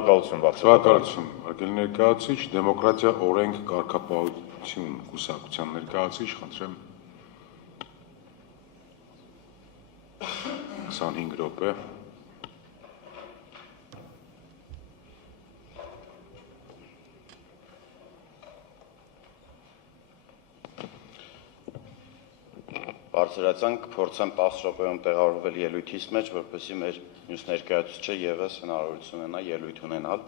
Շնորհակալություն, Շնորհակալություն, հարգելի ներկայացուցիչ, դեմոկրատիա, օրենք, կարգապահություն կուսակցության ներկայացուցիչ, խնդրեմ 25 րոպե։ Բարձրացան կփորձեմ 10 րոպեում տեղավորվել ելույթիս մեջ, որպեսզի մեր մյուս ներկայացուցիչը ևս հնարավորություն ունենա ելույթ ունենալ։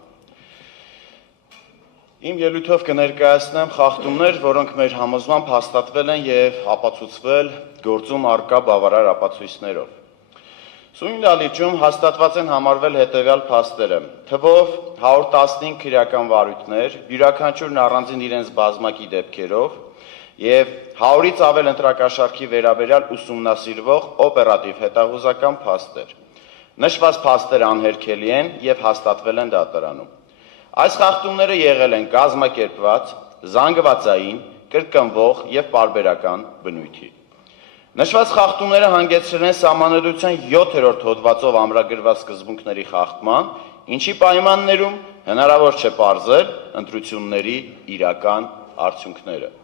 Իմ ելույթով կներկայացնեմ խախտումներ, որոնք մեր համոզմամբ հաստատվել են եւ ապացուցվել գործում առկա բավարար ապացույցներով։ Սույն դալիճում հաստատված են համարվել հետևյալ փաստերը. թվով 115 քրեական վարույթներ, յուրաքանչյուրն առանձին իրենց բազմակի դեպքերով եւ 100-ից ավել ընտրակաշարքի վերաբերյալ ուսումնասիրվող օպերատիվ հետախուզական փաստեր։ Նշված փաստերը անհերքելի են եւ հաստատվել են դատարանում։ Այս խախտումները եղել են կազմակերպված, զանգվածային, կրկնվող եւ պարբերական բնույթի։ Նշված խախտումները հանգեցրել են Սահմանադրության 7-րդ հոդվածով ամրագրված սկզբունքների խախտման, ինչի պայմաններում հնարավոր չէ պարզել ընտրությունների իրական արդյունքները։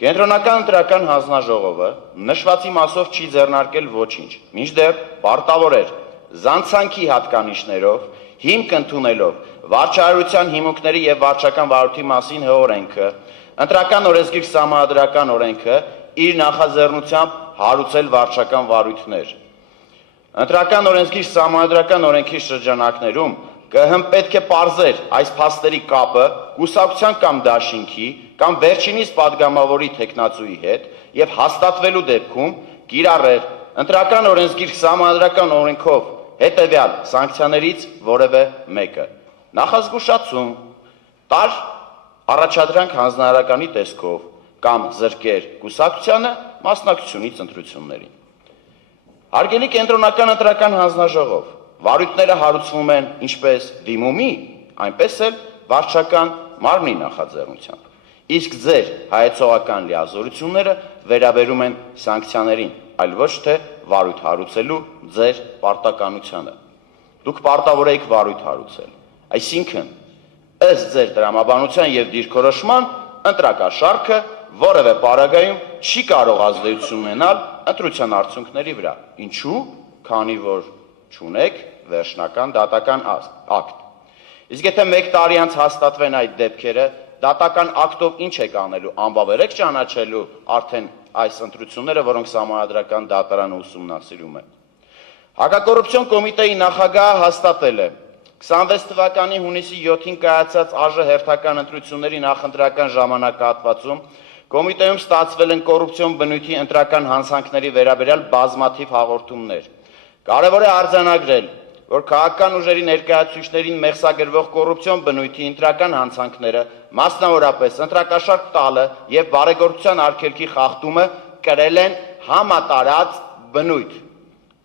Կենտրոնական ընտրական հանձնաժողովը նշվածի մասով չի ձեռնարկել ոչինչ, մինչդեռ պարտավոր էր զանցանքի հատկանիշներով, հիմք ընդունելով վարչարարության հիմունքների եւ վարչական վարույթի մասին օրենքը, ընտրական օրենսգիր սահմանադրական օրենքը իր նախաձեռնությամբ հարուցել վարչական վարույթներ։ Ընտրական օրենսգիր սահմանադրական օրենքի շրջանակներում պետք է պարզեր այս փաստերի կապը կուսակցության կամ դաշինքի կամ վերջինիս падգամավորի թեկնածուի հետ եւ հաստատվելու դեպքում կիրառեր ընտրական օրենսգիր սահմանադրական օրենքով հետեւյալ սանկցիաներից որևէ մեկը. նախազգուշացում, տար առաջադրանք հանձնարարականի տեսքով կամ զրկեր կուսակցությանը մասնակցությունից ընտրություններին։ Հարգելի կենտրոնական ընտրական հանձնաժողով, վարույթները հարուցվում են ինչպես դիմումի, այնպես էլ վարչական մարմնի նախաձեռնությամբ։ Իսկ ձեր հայեցողական լիազորությունները վերաբերում են սանկցիաներին, այլ ոչ թե վարույթ հարուցելու ձեր պարտականությանը։ Դուք պարտավոր եք վարույթ հարուցել։ Այսինքն, ըստ ձեր տրամաբանության եւ դիրքորոշման, ընտրակաշարքը որևէ պարագայում չի կարող ազդեցություն ունենալ ընտրության արդյունքների վրա։ Ինչու՞, քանի որ չունեք վերջնական դատական ակտ։ Իսկ եթե 1 տարի անց հաստատվեն այդ դեպքերը, դատական ակտով ինչ եք անելու, անբավեր եք ճանաչելու արդեն այս ընտրությունները, որոնք սահմանադրական դատարանը ուսումնասիրում է։ Հակակոռուպցիոն կոմիտեի նախագահը հաստատել է 26 թվականի հունիսի 7-ին կայացած ԱԺ հերթական ընտրությունների նախընտրական ժամանակահատվածում կոմիտեում ստացվել են կոռուպցիոն բնույթի ընտրական հանցանքների վերաբերյալ բազմաթիվ հաղորդումներ։ Կարևոր է արձանագրել, որ քաղաքական ուժերի ներկայացուցիչներին մեղսագրվող կոռուպցիոն բնույթի ընտրական հանցանքները, մասնավորապես ընտրակաշարք տալը եւ բարեգործության արգելքի խախտումը կրել են համատարած բնույթ։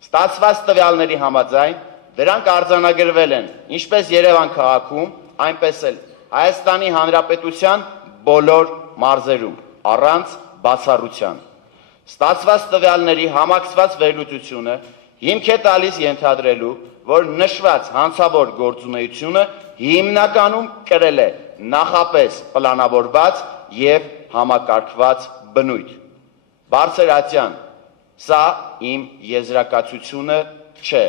Ստացված տվյալների համաձայն դրանք արձանագրվել են ինչպես Երևան քաղաքում, այնպես էլ Հայաստանի Հանրապետության բոլոր մարզերում, առանց բացառության։ Ստացված տվյալների համակցված վերլուծությունը հիմք է տալիս ենթադրելու, որ նշված հանցավոր գործունեությունը հիմնականում կրել է նախապես պլանավորված եւ համակարգված բնույթ։ Բարձրացյան, սա իմ եզրակացությունը չէ,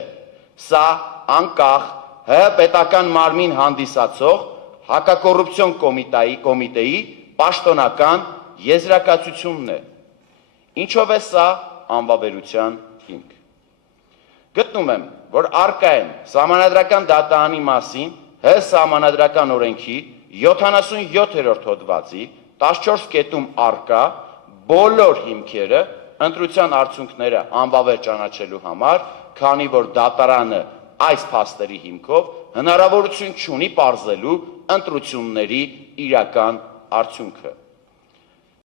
սա անկախ ՀՀ պետական մարմին հանդիսացող հակակոռուպցիոն կոմիտեի պաշտոնական եզրակացությունն է։ Ինչով է սա անվավերության հիմք։ Գտնում եմ, որ առկա են Սահմանադրական դատարանի մասին ՀՀ Սահմանադրական օրենքի 77-րդ հոդվածի 14 կետում առկա բոլոր հիմքերը ընտրության արդյունքները անվավեր ճանաչելու համար, քանի որ դատարանը այս փաստերի հիմքով հնարավորություն չունի պարզելու ընտրությունների իրական արդյունքը։